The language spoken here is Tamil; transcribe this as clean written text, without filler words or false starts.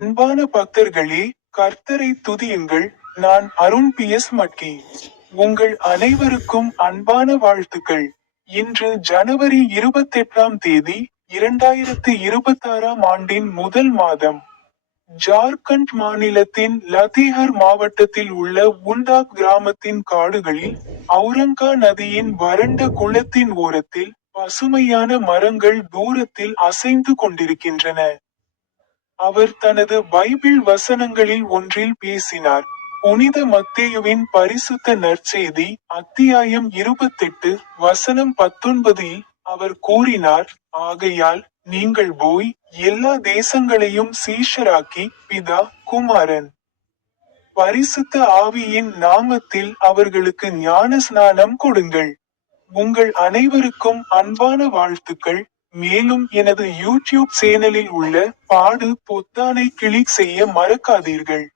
அன்பான பக்தர்களே, கர்த்தரை துதியுங்கள். நான் அருண் பி.எஸ். மட்கி. உங்கள் அனைவருக்கும் அன்பான வாழ்த்துக்கள். இன்று ஜனவரி 28ஆம் தேதி, 2026ஆம் ஆண்டின் முதல் மாதம். ஜார்க்கண்ட் மாநிலத்தின் லத்தீஹர் மாவட்டத்தில் உள்ள உண்டாக் கிராமத்தின் காடுகளில், அவுரங்கா நதியின் வறண்ட குளத்தின் ஓரத்தில், பசுமையான மரங்கள் தூரத்தில் அசைந்து கொண்டிருக்கின்றன. அவர் தனது பைபிள் வசனங்களில் ஒன்றில் பேசினார். புனித மத்தேயுவின் பரிசுத்த நற்செய்தி, அத்தியாயம் 28, வசனம் 19இல் அவர் கூறினார், ஆகையால், நீங்கள் போய், எல்லா தேசங்களையும் சீஷராக்கி, பிதா, குமாரன், பரிசுத்த ஆவியின் நாமத்தில் அவர்களுக்கு ஞானஸ்நானம் கொடுங்கள். உங்கள் அனைவருக்கும் அன்பான வாழ்த்துக்கள். மேலும் எனது யூடியூப் சேனலில் உள்ள பாடு பொத்தானை கிளிக் செய்ய மறக்காதீர்கள்.